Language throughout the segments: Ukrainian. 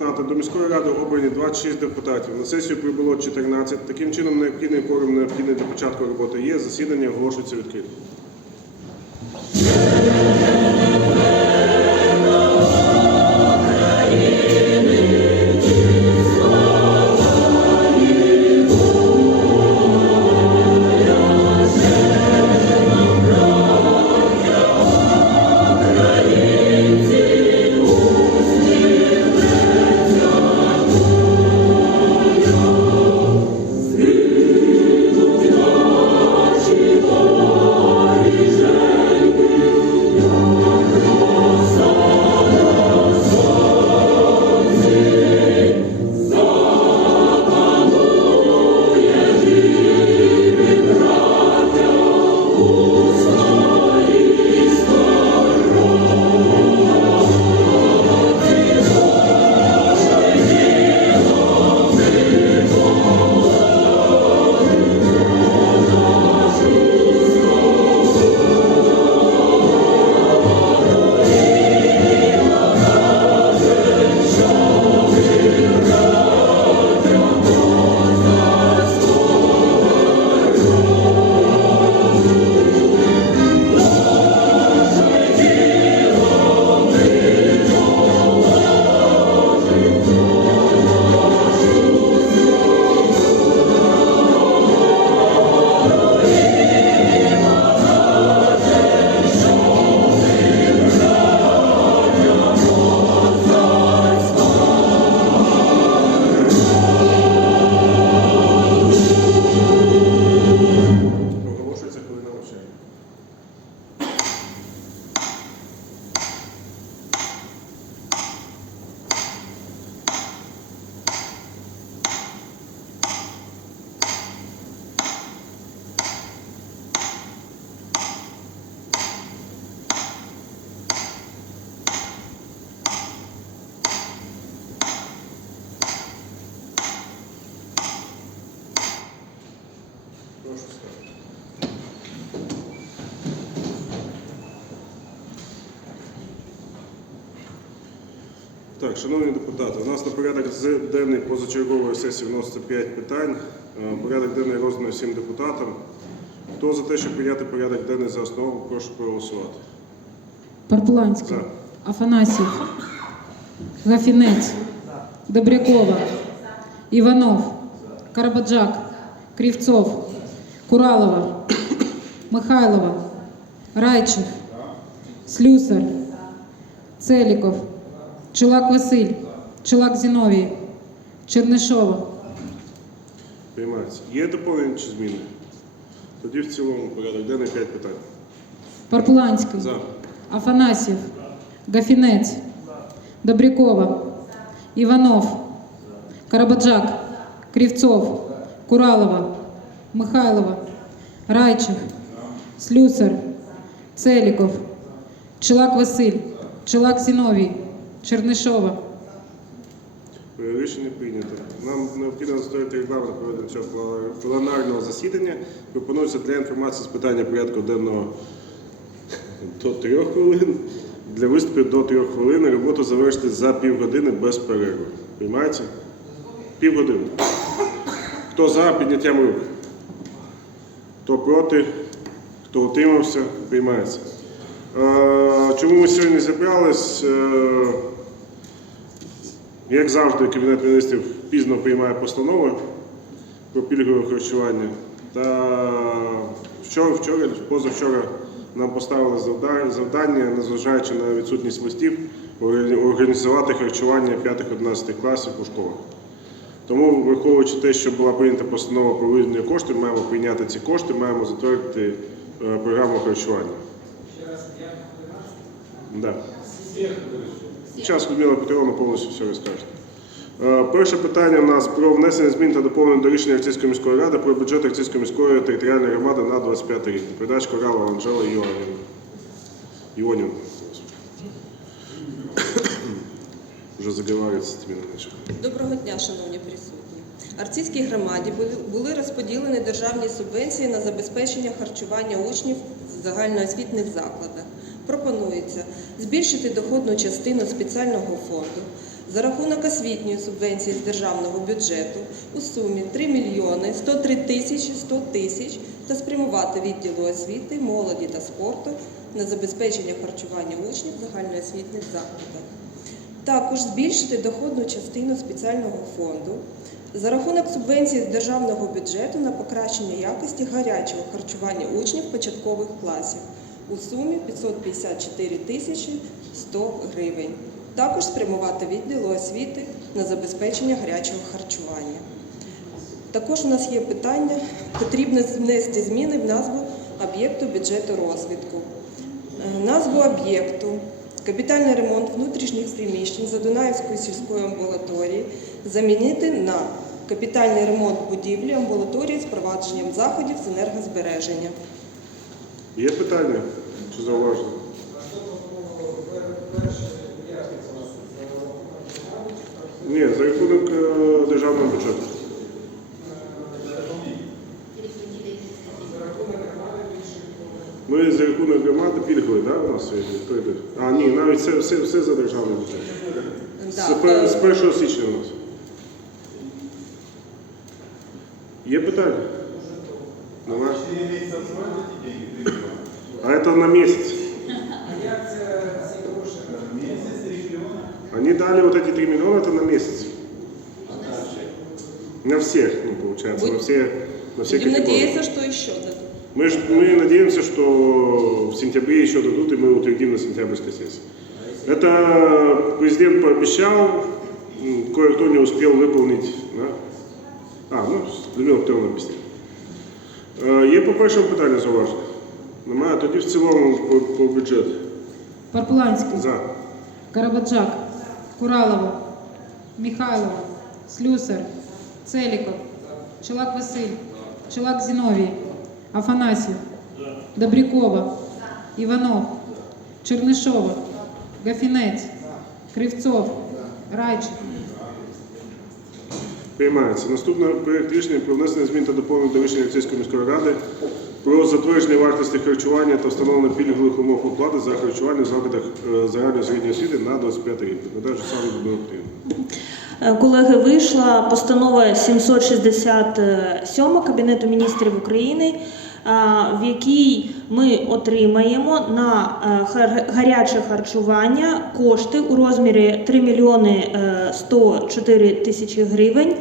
депутати. До міської ради обрані 26 депутатів. На сесію прибуло 14. Таким чином, необхідний форум необхідний для початку роботи є. Засідання оголошується відкритим. Шановні депутати, у нас на порядок денний позачергової сесії вноситься 5 питань. Е, Порядок денний розданий всім депутатам. Хто за те, щоб прийняти порядок денний за основу, прошу проголосувати. Парпланський, За. Афанасьєв, Гафінець, Добрякова, Іванов, Карабаджак, Кривцов, Куралова, Михайлова, Райчев, Слюсар, Целіков, Чулак Василь, Чулак Зіновій, Чернишова, Приймається. Є доповнення чи зміни? Тоді в цілому порядок денний 5 питань. Парпланський, За. Афанасьєв, Гафінець, Добрякова, Іванов, Карабаджак, Кривцов, Куралова, Михайлова, Райчев, Слюсар, Целіков, Чилак Василь, Чилак Зіновій, Чернишова, Е, Рішення прийнято. Нам необхідно застосувати регламент проведення цього пленарного засідання. Пропонується для інформації з питання порядку денного до трьох хвилин. Для виступів до трьох хвилин роботу завершити за півгодини без перерви. Приймається? Півгодини. Хто за підняттям рук? Хто проти? Хто утримався? Приймається. Е, Чому ми сьогодні зібрались? Е, як завжди, Кабінет міністрів пізно приймає постанови про пільгове харчування. Та вчора, вчора, позавчора нам поставили завдання, незважаючи на відсутність листів, організувати харчування 5-11 класів у школах. Тому, враховуючи те, що була прийнята постанова про виділення коштів, маємо прийняти ці кошти, маємо затвердити е, програму харчування. Да. Час Людмила Петрівна повністю все розкаже. Е, Перше питання у нас про внесення змін та доповнення до рішення Арцизької міської ради про бюджет Арцизької міської територіальної громади на 25 рік. Передач Коралова Анжела Іонівна. Іонівна. Вже заговарюється з тими наче. Доброго дня, шановні присутні. Арцизькій громаді були розподілені державні субвенції на забезпечення харчування учнів в загальноосвітніх закладах. Пропонується збільшити доходну частину спеціального фонду, за рахунок освітньої субвенції з державного бюджету у сумі 3 мільйони 103 тисячі 100 тисяч та спрямувати відділу освіти, молоді та спорту на забезпечення харчування учнів в загальноосвітніх закладах. Також збільшити доходну частину спеціального фонду за рахунок субвенції з державного бюджету на покращення якості гарячого харчування учнів початкових класів у сумі 554 тисячі 100 гривень. Також спрямувати відділу освіти на забезпечення гарячого харчування. Також у нас є питання, потрібно внести зміни в назву об'єкту бюджету розвитку. Е, Назву об'єкту капітальний ремонт внутрішніх приміщень за Задунаївської сільської амбулаторії замінити на капітальний ремонт будівлі амбулаторії з провадженням заходів з енергозбереження. Є питання чи зауваження? за рахунок громади пільгові, да, у нас є кредит? А, ні, навіть все, все, все за державний бюджет. Да, З, пер- е, з 1 січня у нас. Є питання? Нема? А это на месяц. Они дали вот эти 3 миллиона, это на месяц. На всех, ну, получается, на Будь- все, на все Будем категории. надеяться, что еще дадут. Мы, ж- мы надеемся, что в сентябре еще дадут, и мы утвердим на сентябрьской сессии. Это президент пообещал, м, кое-кто не успел выполнить. Да? А, ну, Людмила Петровна объяснила. Е, Є по першому питанню зауваження? Немає, тоді в цілому по, по бюджету. Парпланский, За. Карабаджак, Куралова, Михайлова, Слюсар, Целиков, Челак Василь, Челак Зиновий, Афанасьев, Добрякова, Иванов, Чернышова, Гафинец, Кривцов, Райчик, Приймається. Наступний проєкт рішення про внесення змін та доповнення до рішення Київської міської ради про затвердження вартості харчування та встановлення пільгових умов оплати за харчування в закладах е, загальної середньої освіти на 25 рік. Відповідає саме Людмила Петрівна. Е, Колеги, вийшла постанова 767 Кабінету міністрів України, в якій ми отримаємо на е, гаряче харчування кошти у розмірі 3 мільйони е, 104 тисячі гривень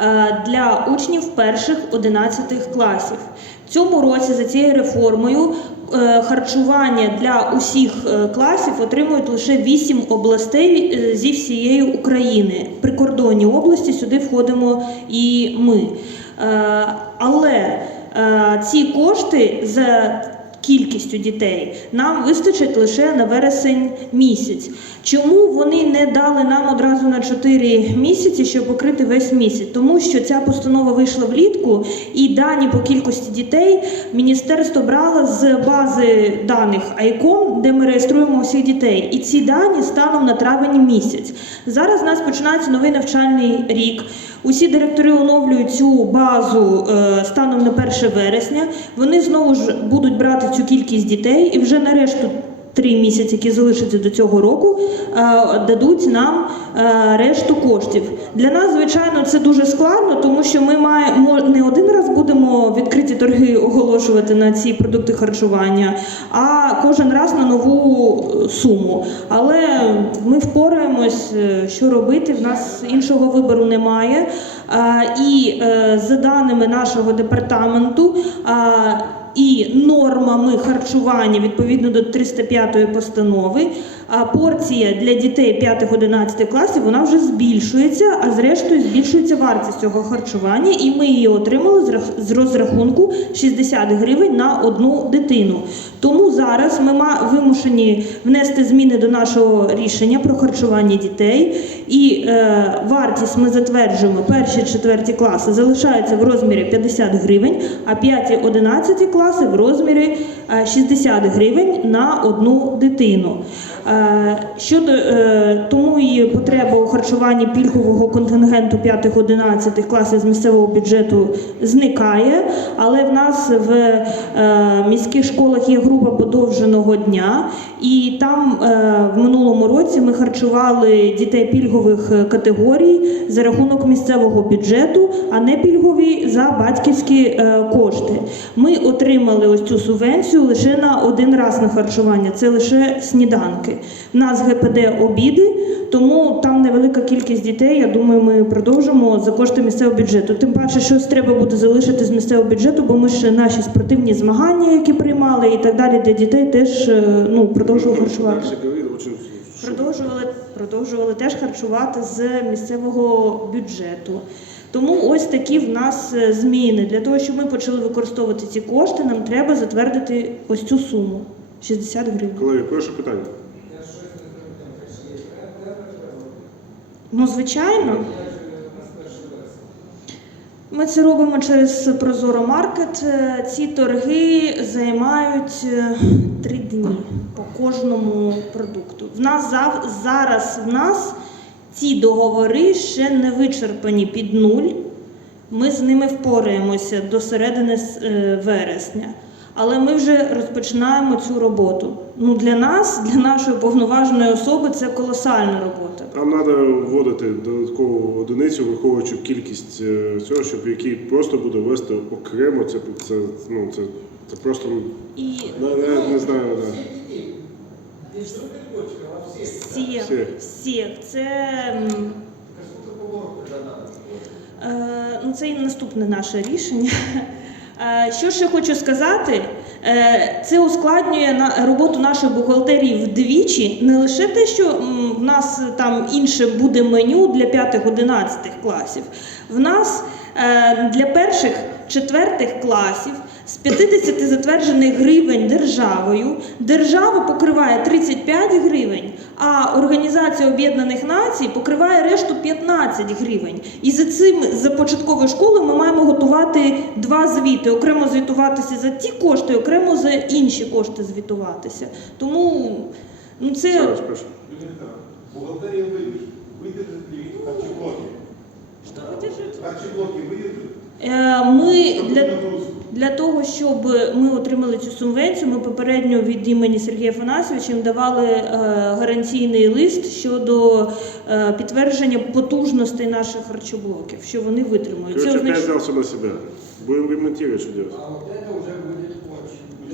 е, для учнів перших 11 класів. В цьому році за цією реформою е, харчування для усіх е, класів отримують лише 8 областей е, зі всієї України. Прикордонні області сюди входимо і ми. Е, Але е, ці кошти за кількістю дітей нам вистачить лише на вересень місяць. Чому вони не дали нам одразу на 4 місяці, щоб покрити весь місяць? Тому що ця постанова вийшла влітку, і дані по кількості дітей міністерство брало з бази даних ICOM, де ми реєструємо усіх дітей. І ці дані станом на травень місяць. Зараз у нас починається новий навчальний рік. Усі директори оновлюють цю базу е, станом на 1 вересня. Вони знову ж будуть брати цю кількість дітей і вже на решту. Три місяці, які залишаться до цього року, е, дадуть нам е, решту коштів. Для нас, звичайно, це дуже складно, тому що ми маємо не один раз будемо відкриті торги оголошувати на ці продукти харчування, а кожен раз на нову е, суму. Але ми впораємось, що робити. В нас іншого вибору немає. І е, за даними нашого департаменту. і нормами харчування відповідно до 305 постанови. Порція для дітей 5-11 класів вона вже збільшується, а зрештою збільшується вартість цього харчування, і ми її отримали з розрахунку 60 гривень на одну дитину. Тому зараз ми вимушені внести зміни до нашого рішення про харчування дітей, і е, вартість ми затверджуємо перші четверті класи залишається в розмірі 50 гривень, а 5-11 класи в розмірі е, 60 гривень на одну дитину. Е, Е, Щодо е, тому і потреба у харчуванні пільгового контингенту 5-11 класів з місцевого бюджету зникає, але в нас в е, міських школах є група подовженого дня, і там е, в минулому році ми харчували дітей пільгових е, категорій за рахунок місцевого бюджету, а не пільгові за батьківські е, кошти. Ми отримали ось цю субвенцію лише на один раз на харчування. Це лише сніданки. В нас ГПД обіди, тому там невелика кількість дітей. Я думаю, ми продовжимо за кошти місцевого бюджету. Тим паче, щось треба буде залишити з місцевого бюджету, бо ми ще наші спортивні змагання, які приймали, і так далі, для дітей теж е, ну продовжували харчувати. Продовжували, продовжували теж харчувати з місцевого бюджету. Тому ось такі в нас е, зміни. Для того, щоб ми почали використовувати ці кошти, нам треба затвердити ось цю суму 60 гривень. Колеги, прошу питання. Ну, звичайно. Ми це робимо через Прозоро Маркет. Е, Ці торги займають е, три дні по кожному продукту. В нас зав- зараз в нас ці договори ще не вичерпані під нуль. Ми з ними впораємося до середини е, вересня. Але ми вже розпочинаємо цю роботу. Ну, для нас, для нашої повноваженої особи, це колосальна робота. Там треба вводити додаткову одиницю, враховуючи кількість е, цього, щоб який просто буде вести окремо. Це, це, ну, це, це просто І не, не, не знаю. Да. всіх, Всіх. всіх. Це, е, ну, це і наступне наше рішення. Е, Що ще хочу сказати, Е, це ускладнює роботу нашої бухгалтерії вдвічі. Не лише те, що в нас там інше буде меню для 5-11 класів. В нас е, для перших четвертих класів з 50 затверджених гривень державою держава покриває 35 гривень, а Організація Об'єднаних Націй покриває решту 15 гривень. І за цим за початковою школою ми маємо готувати два звіти: окремо звітуватися за ті кошти, окремо за інші кошти звітуватися. Тому ну це Зараз, прошу. Бухгалтерия выдержит. Выдержит ли харчеблоки? Харчеблоки выдержит? е, ми для. для того, щоб ми отримали цю субвенцію, ми попередньо від імені Сергія Фанасовича давали е, гарантійний лист щодо е, підтвердження потужностей наших харчоблоків, що вони витримують. Це, Короче, опять означ... на себя. Будем ремонтировать, что делать?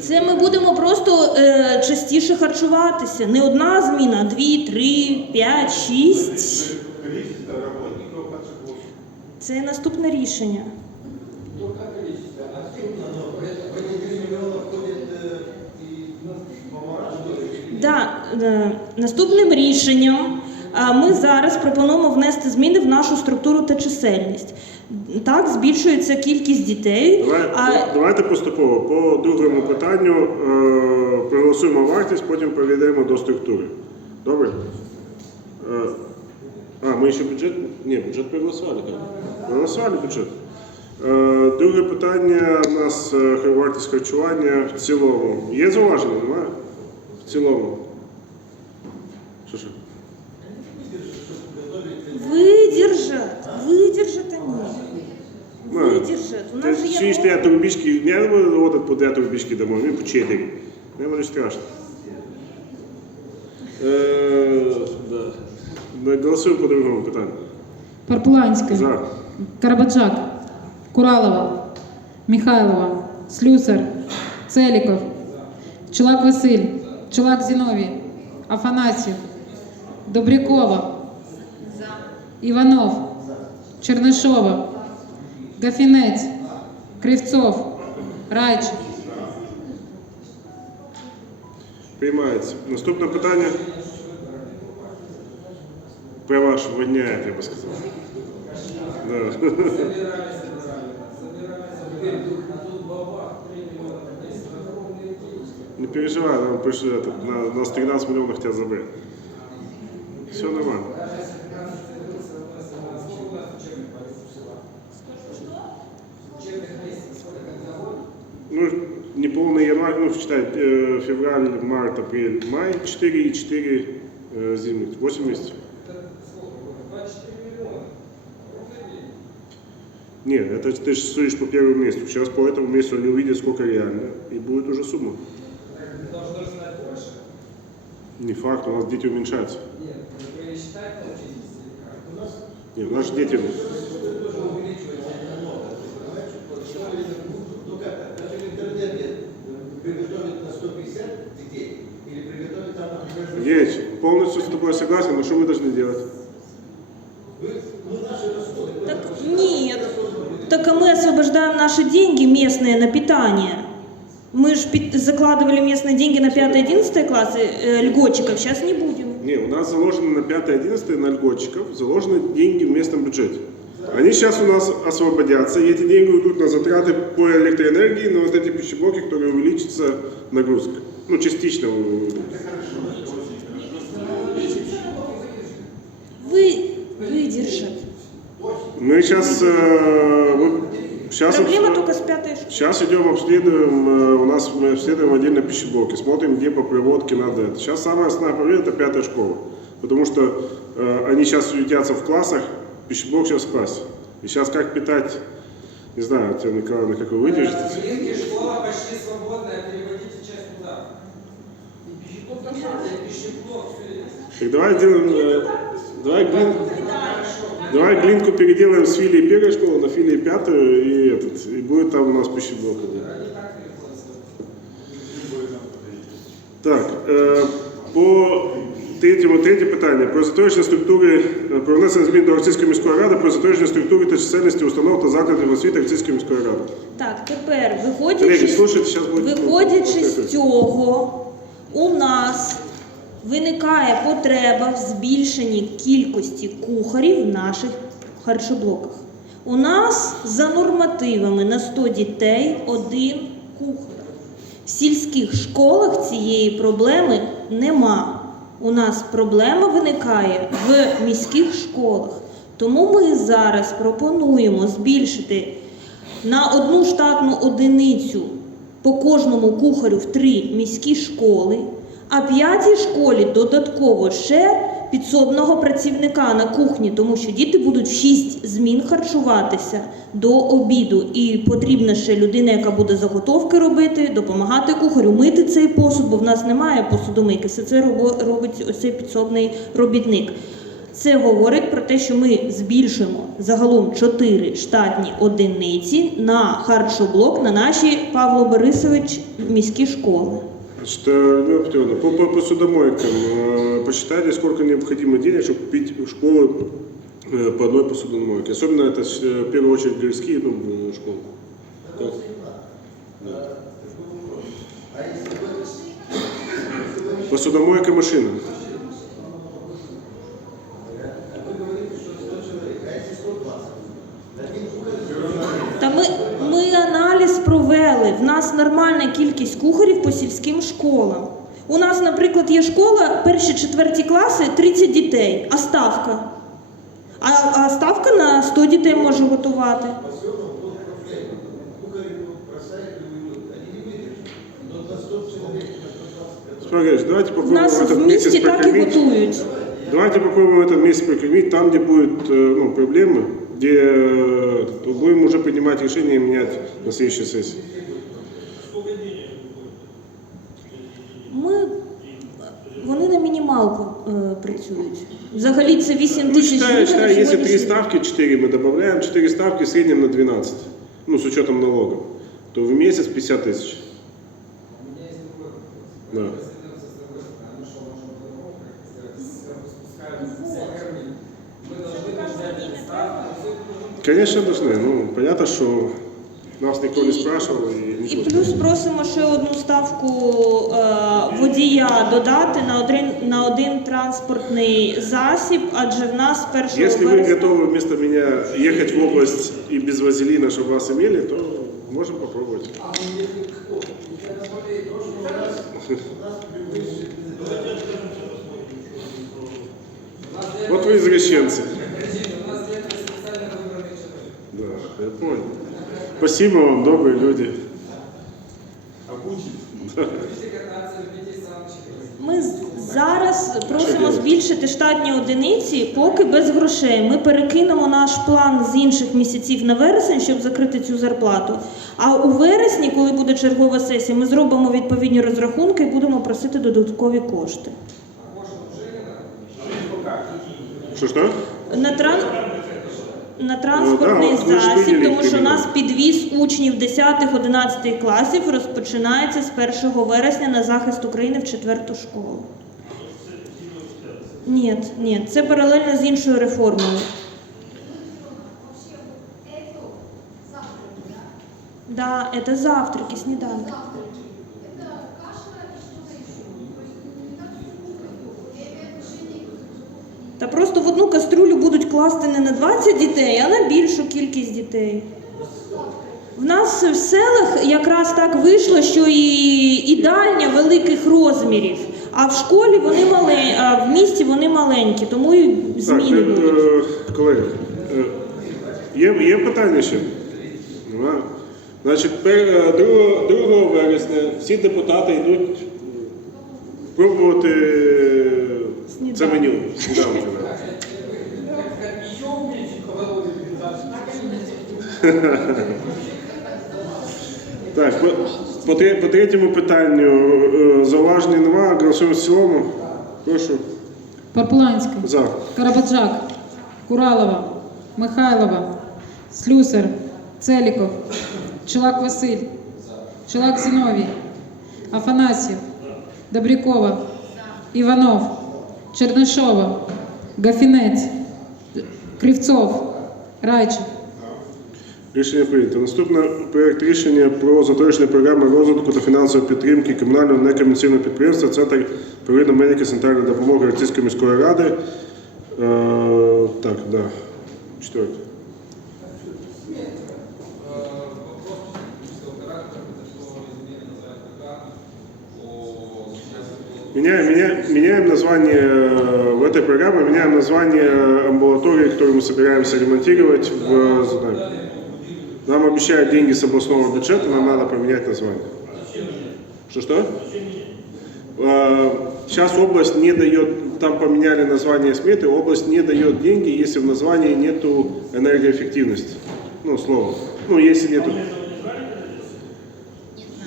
Це ми будемо просто е, частіше харчуватися. Не одна зміна, а дві, три, п'ять, шість. Количество работников харчеблоков. Це наступне рішення. Да, е, наступним рішенням е, ми зараз пропонуємо внести зміни в нашу структуру та чисельність. Так, збільшується кількість дітей. Давай, А Давайте поступово. По другому питанню е, проголосуємо вартість, потім перейдемо до структури. Добре? Е, а, ми ще бюджет? Ні, бюджет проголосували. Проголосували бюджет. Е, друге питання у нас вартість харчування в цілому. Є зауваження? Немає? В цілому. Що що? видержать, видержать они. Ну, Видержать. У нас же є ж я турбічки, не виводить по дві турбічки домой, він по чотири. Не буде страшно. Е, да. Ми Голосуємо по другому питанню. Парпуланська, За. Карабаджак, Куралова, Михайлова, Слюсар, Целіков, Чулак Василь, Чулак Зіновій, Афанасьєв, Добрякова, Іванов, Чернишова, Гафінець, Кривцов, Райчик. Приймається. Наступне питання. Права ж воняє, я би сказав. Да. Не переживай, нам пришли это, на, нас 13 миллионов хотят забрать. Все нормально. Ну, неполный январь, ну, считай, э, февраль, март, апрель, май, 4 и 4 э, зимних, 8 месяцев. Нет, это ты же судишь по первому месяцу. Сейчас по этому месяцу они увидят, сколько реально, и будет уже сумма. Должны знать больше. Не факт, у нас дети уменьшаются. Нет, вы считаете научитесь или как? Нет, наши дети... Ну как? Даже в интернете приготовить на 150 детей или приготовить там, Есть, полностью с тобой согласен, но что мы должны делать? вы, ну наши расходы. Так нет. Так а мы освобождаем наши деньги местные на питание. Мы же закладывали местные деньги на 5-11 классы э, льготчиков, сейчас не будем. Не, у нас заложено на 5-11 на льготчиков, заложены деньги в местном бюджете. Они сейчас у нас освободятся, и эти деньги уйдут на затраты по электроэнергии, на вот эти пищеблоки, которые увеличится нагрузка. Ну, частично. Вы выдержат. Мы сейчас, сейчас, Проблема только с пятой школой. сейчас идем обследуем, э, у нас мы обследуем отдельно пищеблоки, смотрим, где по проводке надо это. Сейчас самая основная проблема это пятая школа, потому что э, они сейчас суетятся в классах, пищеблок сейчас в классе. И сейчас как питать, не знаю, Татьяна Николаевна, как вы выдержите? Глинки школа почти свободная, переводите часть туда. И пищеблок и пищеблок. Так давай сделаем, э, давай, глин, давай глинку переделаем с филии первой школы на филии пятую, и, этот, и будет там у нас пищеблок. Так е, по третьому, третє питання про затвердження структури, е, про внесення змін до Російської міської ради, про затвердження структури та чисельності установ та закладів освіти Російської міської ради. Так, тепер Колеги, виходячи, слушайте, зараз буде. виходячи з цього, у нас виникає потреба в збільшенні кількості кухарів в наших харчоблоках. У нас за нормативами на 100 дітей один кухар. В сільських школах цієї проблеми нема. У нас проблема виникає в міських школах. Тому ми зараз пропонуємо збільшити на одну штатну одиницю по кожному кухарю в три міські школи, а п'ятій школі додатково ще підсобного працівника на кухні, тому що діти будуть в шість змін харчуватися до обіду. І потрібна ще людина, яка буде заготовки робити, допомагати кухарю, мити цей посуд, бо в нас немає посудомийки. Все це робить ось цей підсобний робітник. Це говорить про те, що ми збільшуємо загалом 4 штатні одиниці на харчоблок на наші Павло Борисович міські школи. Значит, э, Людмила Петровна, по, по посудомойкам, э, посчитайте, сколько необходимо денег, чтобы купить в школы э, по одной посудомойке. Особенно это э, в первую очередь городские ну, э, школы. Так. Посудомойка машина. нас нормальна кількість кухарів по сільським школам. У нас, наприклад, є школа, перші четверті класи 30 дітей, а ставка. А, а ставка на 100 дітей може готувати. Смотри, давайте В попробуем нас в этот месяц місті так і прокормить. готують. Давайте попробуем этот месяц прокормить там, где будет э, ну, проблемы, где э, то будем уже принимать решение и менять на следующей сессии. працюють. Взагалі це 8 Ну, тисяч считай, гривень. считай, на если три сьогоднішній ставки, 4 мы добавляем, 4 ставки в среднем на 12, ну, с учетом налогов, то в месяц 50 тысяч. У меня есть другой вопрос. Да. Присоединился с другой стороны. Мы что, можем по-другому как сделать? Сверху спускаем, всех кормить. Мы должны взять этот старт, а все это должно Конечно, должны. Ну, понятно, что нас никто не спрашивал и І никто не плюс просимо ще одну ставку е, водія додати на один на один транспортний засіб, адже в нас 1 Если вы вересня готовы вместо меня ехать в область и без вазелина, чтобы вас имели, то можем попробовать. Вот вы извращенцы. Спасибо вам, добрые люди. Ми зараз просимо збільшити штатні одиниці, поки без грошей. Ми перекинемо наш план з інших місяців на вересень, щоб закрити цю зарплату. А у вересні, коли буде чергова сесія, ми зробимо відповідні розрахунки і будемо просити додаткові кошти. А кошти вже На тран... На транспортний Ну, да, засіб, тому що у нас підвіз учнів 10-11 класів розпочинається з 1 вересня на захист України в четверту школу. Ні, ні, це паралельно з іншою реформою. Да, это завтраки, сніданки. Та просто в одну каструлю будуть класти не на 20 дітей, а на більшу кількість дітей. В нас в селах якраз так вийшло, що і ідальня великих розмірів, а в школі вони маленькі, а в місті вони маленькі, тому і Так, зміни е, будуть. е, колеги, е, є, є питання ще? Нема? Значить, пер- е, 2, 2 вересня всі депутати йдуть е, пробувати е, це меню. Организацию. Так, по, по, по третьому питанню е, зауважень нема, голосуємо в цілому. Прошу. Парпуланський, За. Карабаджак, Куралова, Михайлова, Слюсар, Целіков, Чулак Василь, Чулак Зіновій, Афанасьєв, Добрякова, Іванов, Чернишова, Гафінець, Кривцов, Райчик. Рішення прийнято. Наступне проєкт рішення про затвердження програми розвитку та фінансової підтримки комунального некомерційного підприємства Центр первинної медики санітарної допомоги Російської міської ради. Е, так, да. Четверте. Меняем, меняем, меняем название э, в этой программе, меняем название амбулатории, которую мы собираемся ремонтировать в Знамя. Нам обещают деньги с областного бюджета, нам надо поменять название. Что-что? Э, Сейчас область не дает, там поменяли название сметы, область не дает деньги, если в названии нету энергоэффективности. Ну, слово. Ну, если нету...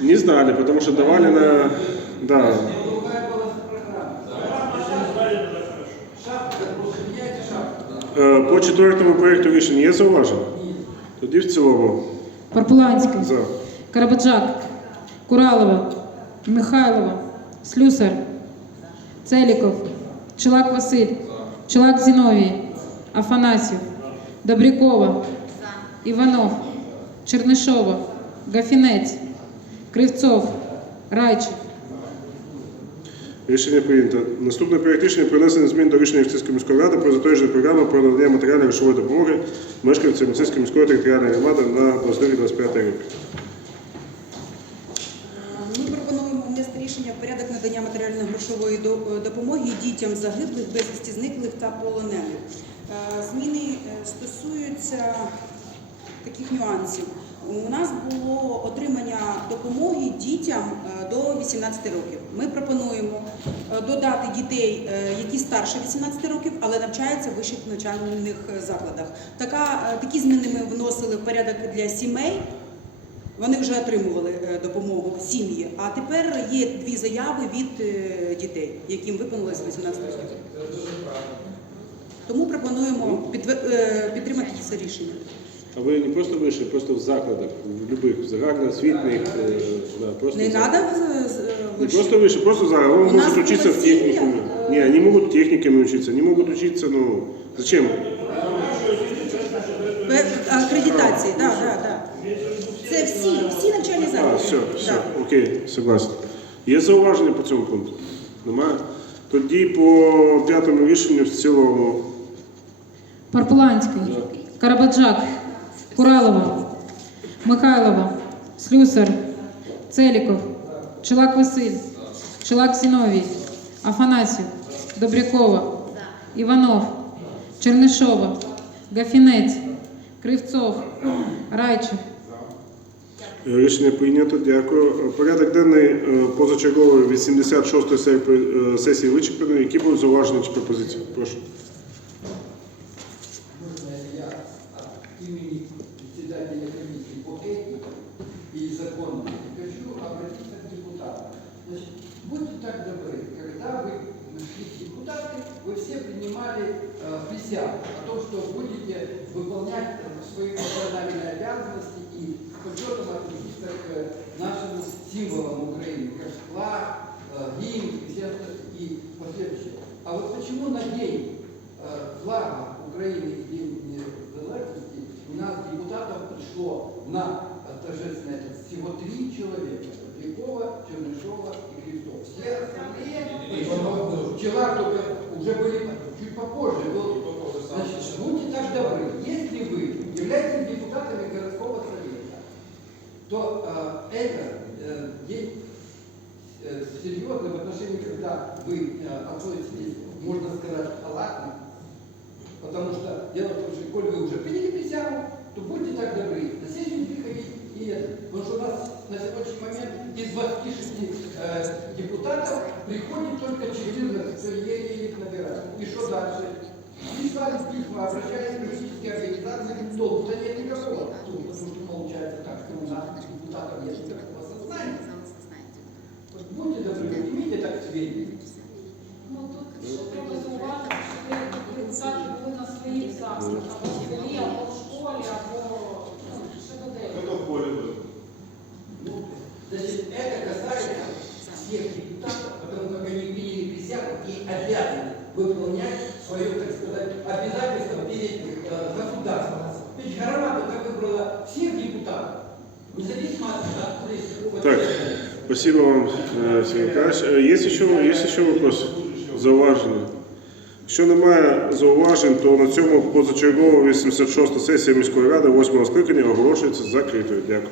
Не знали, потому что давали на... Да. По четвертому проєкту рішення є зауваження? Тоді в цілому. Парпуланський, За. Карабаджак, Куралова, Михайлова, Слюсар, Целіков, Чулак Василь, Чулак Зіновій, Афанасьєв, Добрякова, Іванов, Чернишова, Гафінець, Кривцов, Райчев. Рішення прийнято. Наступний проєкт рішення про внесення змін до рішення Ексційської міської ради про затвердження програми про надання матеріальної грошової допомоги мешканцям Ексційської міської територіальної громади на 22-25 рік. Ми пропонуємо внести рішення в порядок надання матеріально-грошової до- е, допомоги дітям загиблих, безвісті зниклих та полонених. Е, Зміни е, стосуються таких нюансів. У нас було отримання допомоги дітям е, до 18 років. Ми пропонуємо е, додати дітей, е, які старше 18 років, але навчаються в вищих навчальних закладах. Така, такі зміни ми вносили в порядок для сімей. Вони вже отримували допомогу сім'ї. А тепер є дві заяви від дітей, яким виповнилось 18 років. Тому пропонуємо підтримати це рішення. А ви не просто вийшли, просто в закладах, в будь-яких загальноосвітних, е, да, просто Не в закладах. треба Не просто выше, просто за. Он У нас может учиться в было семья, техникуме. э, Не, они могут техниками учиться, они могут учиться, ну, зачем? акредитації. Да, да, да. Це всі, всі навчальні А, заклади. все, все, Да. окей, согласен. Є зауваження по цьому пункту? Немає? Тоді по п'ятому рішенню в цілому. Парпуланський, Карабаджак, Куралова, Михайлова, Слюсар, Целіков, Чулак Василь, Чулак Зіновій, Афанасьєв, Добрякова, Іванов, Чернишова, Гафінець, Кривцов, Райчев. Рішення прийнято, дякую. Порядок денний е, позачергової 86-ї е, сесії вичерпаний. Які будуть зауваження чи пропозиції? Прошу. и закону хочу обратиться к депутатам. Значит, будьте так добры, когда вы нашли депутаты, вы все принимали э, присягу о том, что будете выполнять э, свои национальные обязанности Был, значит, будьте так добры, если вы являетесь депутатами городского совета, то э, это э, день э, серьезный в отношении, когда вы э, относитесь, можно сказать, халатно, потому что дело в том, что коль вы уже приняли присягу, то будьте так добры, на сессию приходить и это. Потому что у нас на сегодняшний момент из 26 э, депутатов приходит только 14, кто еле их набирает. И что дальше? Писали письма, обращались в политические организации, толку-то нет никакого. Ну, Потому что получается так, что у нас депутатов нет никакого сознания. Вот будьте добры, имейте так сведения. Ну тут ще треба зауважити, що деякі депутати були на своїх заходах, або в селі, або в школі, або Спасибо вам, Сергій Сергей Є ще, еще вопрос? Зауваження? Якщо немає зауважень, то на цьому позачергова 86-та сесія міської ради 8 скликання оголошується закритою. Дякую.